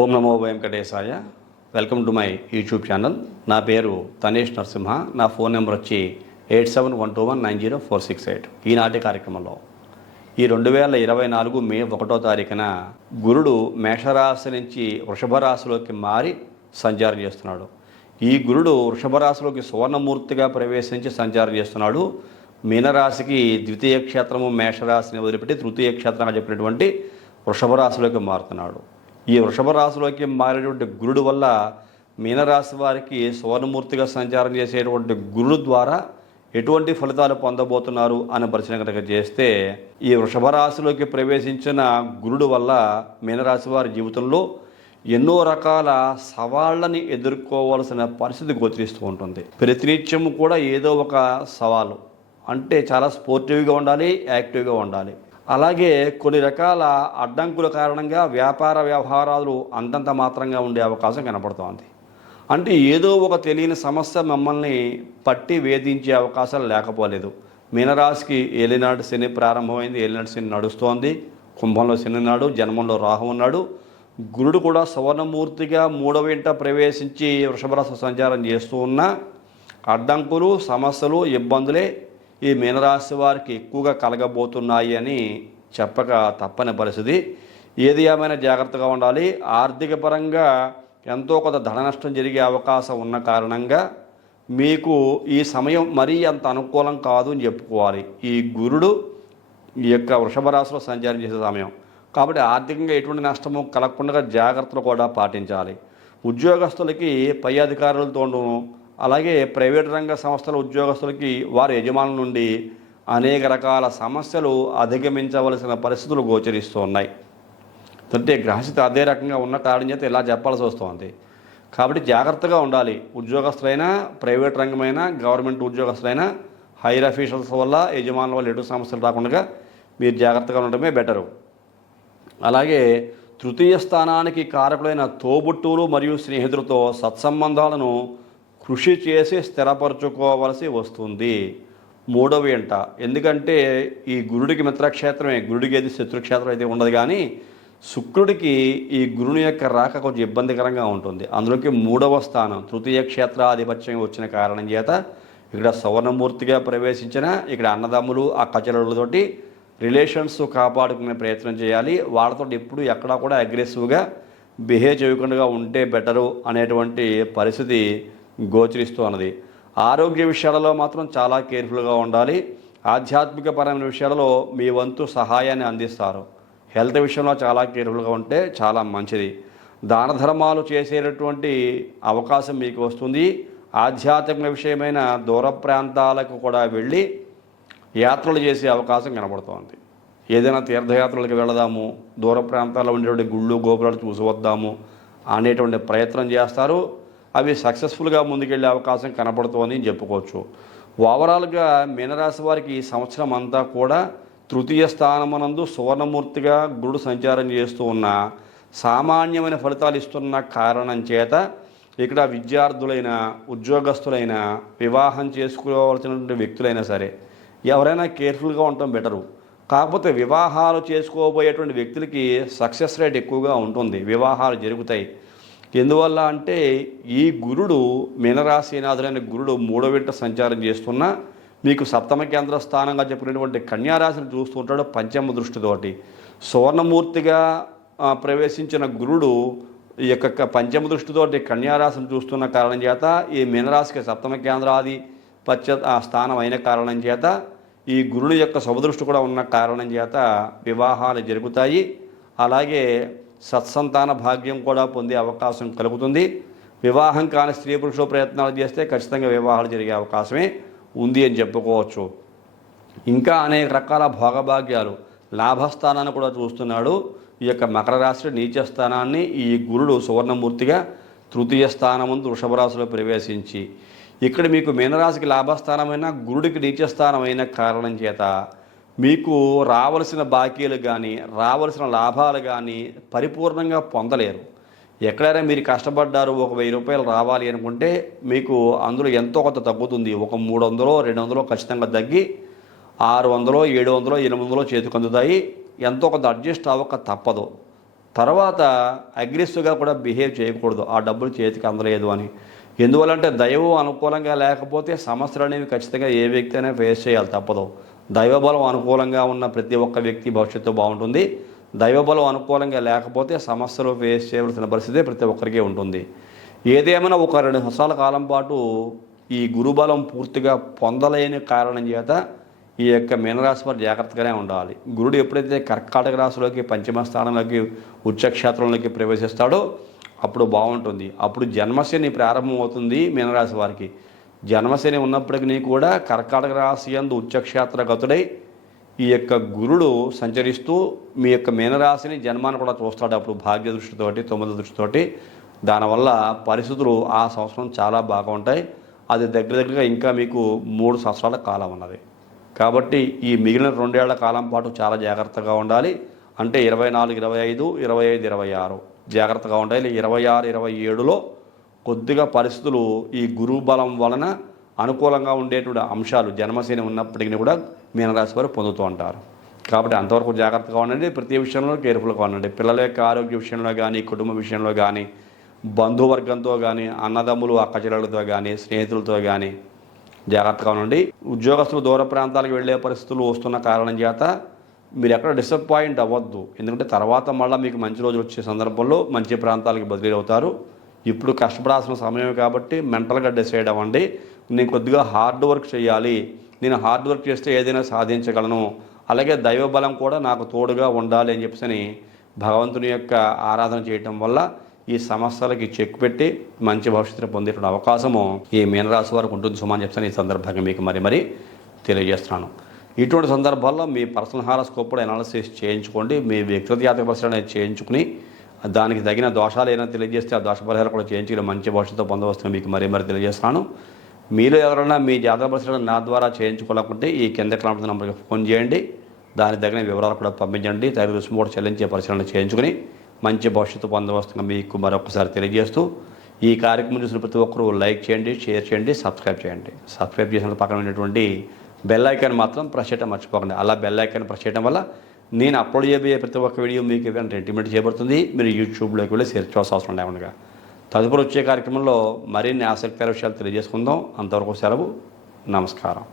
Om Namo Venkatesaya. Welcome to my YouTube channel. నా పేరు తనేష్ నరసింహ. నా ఫోన్ నెంబర్ వచ్చి 8712190468. ఈనాటి కార్యక్రమంలో ఈ 2024 మే 1వ తారీఖున గురుడు మేషరాశి నుంచి వృషభ రాశిలోకి మారి సంచారం చేస్తున్నాడు. ఈ గురుడు వృషభ రాశిలోకి సువర్ణమూర్తిగా ప్రవేశించి సంచారం చేస్తున్నాడు. మీనరాశికి ద్వితీయ క్షేత్రము మేషరాశిని వదిలిపెట్టి తృతీయ క్షేత్రంగా చెప్పినటువంటి వృషభ రాశిలోకి మారుతున్నాడు. ఈ వృషభ రాశిలోకి మారేటువంటి గురుడు వల్ల మీనరాశి వారికి సువర్ణమూర్తిగా సంచారం చేసేటువంటి గురుడు ద్వారా ఎటువంటి ఫలితాలు పొందబోతున్నారు అనే పరిశీలన కనుక చేస్తే, ఈ వృషభ రాశిలోకి ప్రవేశించిన గురుడు వల్ల మీనరాశి వారి జీవితంలో ఎన్నో రకాల సవాళ్ళని ఎదుర్కోవాల్సిన పరిస్థితి గోచరిస్తూ ఉంటుంది. ప్రతినిత్యం కూడా ఏదో ఒక సవాలు, అంటే చాలా స్పోర్టివ్గా ఉండాలి, యాక్టివ్గా ఉండాలి. అలాగే కొన్ని రకాల అడ్డంకుల కారణంగా వ్యాపార వ్యవహారాలు అంతంత మాత్రంగా ఉండే అవకాశం కనపడుతోంది. అంటే ఏదో ఒక తెలియని సమస్య మమ్మల్ని పట్టి వేధించే అవకాశాలు లేకపోలేదు. మీనరాశికి ఏలినాటి శని ప్రారంభమైంది, ఏలినాటి శని నడుస్తోంది. కుంభంలో శని ఉన్నాడు, జన్మంలో రాహు ఉన్నాడు. గురుడు కూడా సువర్ణమూర్తిగా 3వ ఇంట ప్రవేశించి వృషభరాశి సంచారం చేస్తూ ఉన్న అడ్డంకులు, సమస్యలు, ఇబ్బందులే ఈ మీనరాశి వారికి ఎక్కువగా కలగబోతున్నాయి అని చెప్పక తప్పని పరిస్థితి. ఏది ఏమైనా జాగ్రత్తగా ఉండాలి. ఆర్థిక పరంగా ఎంతో కొంత ధన నష్టం జరిగే అవకాశం ఉన్న కారణంగా మీకు ఈ సమయం మరీ అంత అనుకూలం కాదు అని చెప్పుకోవాలి. ఈ గురుడు ఈ యొక్క వృషభ రాశిలో సంచారం చేసే సమయం కాబట్టి ఆర్థికంగా ఎటువంటి నష్టము కలగకుండా జాగ్రత్తలు కూడా పాటించాలి. ఉద్యోగస్తులకి పై అధికారులతోనూ, అలాగే ప్రైవేట్ రంగ సంస్థల ఉద్యోగస్తులకి వారి యజమానుల నుండి అనేక రకాల సమస్యలు అధిగమించవలసిన పరిస్థితులు గోచరిస్తూ ఉన్నాయి. అంటే గ్రహస్థితి అదే రకంగా ఉన్న కారణం చేత ఇలా చెప్పాల్సి వస్తుంది. కాబట్టి జాగ్రత్తగా ఉండాలి. ఉద్యోగస్తులైనా, ప్రైవేట్ రంగమైనా, గవర్నమెంట్ ఉద్యోగస్తులైనా, హైర్ అఫీషియల్స్ వల్ల, యజమానుల వల్ల ఎటు సమస్యలు రాకుండా మీరు జాగ్రత్తగా ఉండడమే బెటరు. అలాగే తృతీయ స్థానానికి కారకులైన తోబుట్టువులు మరియు స్నేహితులతో సత్సంబంధాలను కృషి చేసి స్థిరపరచుకోవలసి వస్తుంది 3వ ఇంట. ఎందుకంటే ఈ గురుడికి మిత్రక్షేత్రమే, గురుడికి ఏది శత్రుక్షేత్రం అయితే ఉండదు. కానీ శుక్రుడికి ఈ గురుని యొక్క రాక కొంచెం ఇబ్బందికరంగా ఉంటుంది. అందులోకి 3వ స్థానం తృతీయ క్షేత్రాధిపత్యం వచ్చిన కారణం చేత ఇక్కడ సువర్ణమూర్తిగా ప్రవేశించిన ఇక్కడ అన్నదమ్ములు, అక్కచెల్లెళ్ళతోటి రిలేషన్స్ కాపాడుకునే ప్రయత్నం చేయాలి. వాళ్ళతో ఎప్పుడు ఎక్కడా కూడా అగ్రెసివ్గా బిహేవ్ చేయకుండా ఉంటే బెటరు అనేటువంటి పరిస్థితి గోచరిస్తూ ఉన్నది. ఆరోగ్య విషయాలలో మాత్రం చాలా కేర్ఫుల్గా ఉండాలి. ఆధ్యాత్మిక పరమైన విషయాలలో మీ వంతు సహాయాన్ని అందిస్తారు. హెల్త్ విషయంలో చాలా కేర్ఫుల్గా ఉంటే చాలా మంచిది. దాన ధర్మాలు చేసేటటువంటి అవకాశం మీకు వస్తుంది. ఆధ్యాత్మిక విషయమైన దూర ప్రాంతాలకు కూడా వెళ్ళి యాత్రలు చేసే అవకాశం కనబడుతోంది. ఏదైనా తీర్థయాత్రలకు వెళదాము, దూర ప్రాంతాల్లో ఉండేటువంటి గుళ్ళు గోపురాలు చూసి వద్దాము అనేటువంటి ప్రయత్నం చేస్తారు. అవి సక్సెస్ఫుల్గా ముందుకెళ్ళే అవకాశం కనపడుతోంది అని చెప్పుకోవచ్చు. ఓవరాల్గా మీనరాశి వారికి ఈ సంవత్సరం అంతా కూడా తృతీయ స్థానమునందు సువర్ణమూర్తిగా గురుడు సంచారం చేస్తూ ఉన్న సామాన్యమైన ఫలితాలు ఇస్తున్న కారణం చేత ఇక్కడ విద్యార్థులైన, ఉద్యోగస్తులైన, వివాహం చేసుకోవాల్సినటువంటి వ్యక్తులైనా సరే ఎవరైనా కేర్ఫుల్గా ఉండటం బెటరు. కాకపోతే వివాహాలు చేసుకోబోయేటువంటి వ్యక్తులకి సక్సెస్ రేట్ ఎక్కువగా ఉంటుంది, వివాహాలు జరుగుతాయి. ఎందువల్ల అంటే ఈ గురుడు మీనరాశినాథులైన గురుడు 3వ ఇంట సంచారం చేస్తున్నా మీకు సప్తమ కేంద్ర స్థానంగా చెప్పినటువంటి కన్యారాశిని చూస్తూ ఉంటాడు పంచమ దృష్టితోటి. సువర్ణమూర్తిగా ప్రవేశించిన గురుడు ఈ యొక్క పంచమ దృష్టితోటి కన్యారాశిని చూస్తున్న కారణం చేత ఈ మీనరాశికి సప్తమ కేంద్రాధిపత్య స్థానం అయిన కారణం చేత ఈ గురుడు యొక్క శుభదృష్టి కూడా ఉన్న కారణం చేత వివాహాలు జరుగుతాయి. అలాగే సత్సంతాన భాగ్యం కూడా పొందే అవకాశం కలుగుతుంది. వివాహం కాని స్త్రీ పురుషులు ప్రయత్నాలు చేస్తే ఖచ్చితంగా వివాహాలు జరిగే అవకాశమే ఉంది అని చెప్పుకోవచ్చు. ఇంకా అనేక రకాల భోగభాగ్యాలు, లాభస్థానాన్ని కూడా చూస్తున్నాడు. ఈ యొక్క మకర రాశి నీచ స్థానాన్ని ఈ గురుడు సువర్ణమూర్తిగా తృతీయ స్థానముందు వృషభ రాశిలో ప్రవేశించి ఇక్కడ మీకు మీనరాశికి లాభస్థానమైన గురుడికి నీచ స్థానమైన కారణం చేత మీకు రావలసిన బాకీలు కానీ, రావలసిన లాభాలు కానీ పరిపూర్ణంగా పొందలేరు. ఎక్కడైనా మీరు కష్టపడ్డారు, ఒక 1000 రూపాయలు రావాలి అనుకుంటే మీకు అందులో ఎంతో కొంత తగ్గుతుంది. ఒక 300, 200 ఖచ్చితంగా తగ్గి 600, 700, 800 చేతికి అందుతాయి. ఎంతో కొంత అడ్జస్ట్ అవ్వక తప్పదు. తర్వాత అగ్రెసివ్గా కూడా బిహేవ్ చేయకూడదు, ఆ డబ్బులు చేతికి అందలేదు అని. ఎందువల్లంటే దైవం అనుకూలంగా లేకపోతే సమస్యలు అనేవి ఖచ్చితంగా ఏ వ్యక్తి అయినా ఫేస్ చేయాలి, తప్పదు. దైవబలం అనుకూలంగా ఉన్న ప్రతి ఒక్క వ్యక్తి భవిష్యత్తు బాగుంటుంది. దైవబలం అనుకూలంగా లేకపోతే సమస్యలు ఫేస్ చేయవలసిన పరిస్థితి ప్రతి ఒక్కరికి ఉంటుంది. ఏదేమైనా ఒక 2 సంవత్సరాల కాలం పాటు ఈ గురుబలం పూర్తిగా పొందలేని కారణం చేత ఈ యొక్క మీనరాశి వారు జాగ్రత్తగానే ఉండాలి. గురుడు ఎప్పుడైతే కర్కాటక రాశిలోకి పంచమ స్థానంలోకి ఉచ్చక్షేత్రంలోకి ప్రవేశిస్తాడో అప్పుడు బాగుంటుంది. అప్పుడు జన్మశని ప్రారంభమవుతుంది మీనరాశి వారికి. జన్మశని ఉన్నప్పటికీ కూడా కర్కాటక రాశి యందు ఉచ్చక్షేత్ర గతుడై ఈ యొక్క గురుడు సంచరిస్తూ మీ యొక్క మీనరాశిని జన్మాన్ని కూడా చూస్తాడు. అప్పుడు భాగ్య దృష్టితోటి 9 దృష్టితోటి. దానివల్ల పరిస్థితులు ఆ సంవత్సరం చాలా బాగా ఉంటాయి. అది దగ్గరగా ఇంకా మీకు 3 సంవత్సరాల కాలం ఉన్నది. కాబట్టి ఈ మిగిలిన 2 ఏళ్ల కాలం పాటు చాలా జాగ్రత్తగా ఉండాలి. అంటే 24, 25, 25, 26 జాగ్రత్తగా ఉండాలి. 26, 27లో కొద్దిగా పరిస్థితులు ఈ గురువు బలం వలన అనుకూలంగా ఉండేటువంటి అంశాలు జన్మశని ఉన్నప్పటికీ కూడా మీనరాశి వారు పొందుతూ ఉంటారు. కాబట్టి అంతవరకు జాగ్రత్తగా ఉండండి. ప్రతి విషయంలో కేర్ఫుల్గా ఉండండి. పిల్లల యొక్క ఆరోగ్య విషయంలో కానీ, కుటుంబ విషయంలో కానీ, బంధువర్గంతో కానీ, అన్నదమ్ములు అక్కచెల్లెలతో కానీ, స్నేహితులతో కానీ జాగ్రత్తగా ఉండండి. ఉద్యోగస్తులు దూర ప్రాంతాలకు వెళ్ళే పరిస్థితులు వస్తున్న కారణం చేత మీరు ఎక్కడ డిసప్పాయింట్ అవ్వద్దు. ఎందుకంటే తర్వాత మళ్ళీ మీకు మంచి రోజులు వచ్చే సందర్భంలో మంచి ప్రాంతాలకు బదిలీ అవుతారు. ఇప్పుడు కష్టపడాల్సిన సమయం కాబట్టి మెంటల్గా డిసైడ్ అవ్వండి. నేను కొద్దిగా హార్డ్ వర్క్ చేయాలి, నేను హార్డ్ వర్క్ చేస్తే ఏదైనా సాధించగలను, అలాగే దైవబలం కూడా నాకు తోడుగా ఉండాలి అని చెప్పేసి భగవంతుని యొక్క ఆరాధన చేయటం వల్ల ఈ సమస్యలకి చెక్ పెట్టి మంచి భవిష్యత్తును పొందేటువంటి అవకాశము ఈ మీనరాశి వారికి ఉంటుంది సుమని చెప్పని ఈ సందర్భంగా మీకు మరి తెలియజేస్తున్నాను. ఇటువంటి సందర్భాల్లో మీ పర్సనల్ హారోస్కోప్ కూడా అనాలిసిస్ చేయించుకోండి. మీ వ్యక్తిగత జాతక పరిశీలన చేయించుకుని దానికి తగిన దోషాలు ఏమైనా తెలియజేస్తే ఆ దోష పరిహారం కూడా చేయించుకుని మంచి భవిష్యత్తు పొందవస్తుందని మీకు మరి తెలియజేస్తున్నాను. మీరు ఎవరైనా మీ జాతక పరిశీలన నా ద్వారా చేయించుకోవాలనుకుంటే ఈ కింద క్లాంట్ నెంబర్కి ఫోన్ చేయండి. దానికి తగిన వివరాలు కూడా పంపించండి. తగిన రుసుము కూడా చెల్లించే పరిశీలన చేయించుకుని మంచి భవిష్యత్తు పొందవస్తుందని మీకు మరొకసారి తెలియజేస్తూ ఈ కార్యక్రమం చూసిన ప్రతి ఒక్కరూ లైక్ చేయండి, షేర్ చేయండి, సబ్స్క్రైబ్ చేయండి. సబ్స్క్రైబ్ చేసిన పక్కన ఉన్నటువంటి బెల్ ఐకాన్ మాత్రం ప్రెస్ చేయడం మర్చిపోకండి. అలా బెల్ ఐకాన్ ప్రెస్ చేయడం వల్ల నేను అప్లోడ్ చేయబోయే ప్రతి ఒక్క వీడియో మీకు ఇంటిమేట్ చేయబడుతుంది. మీరు యూట్యూబ్లోకి వెళ్ళి షేర్ చేయాల్సిన అవసరం లేకుండా. తదుపరి వచ్చే కార్యక్రమంలో మరిన్ని ఆసక్తికర విషయాలు తెలియజేసుకుందాం. అంతవరకు సెలవు. నమస్కారం.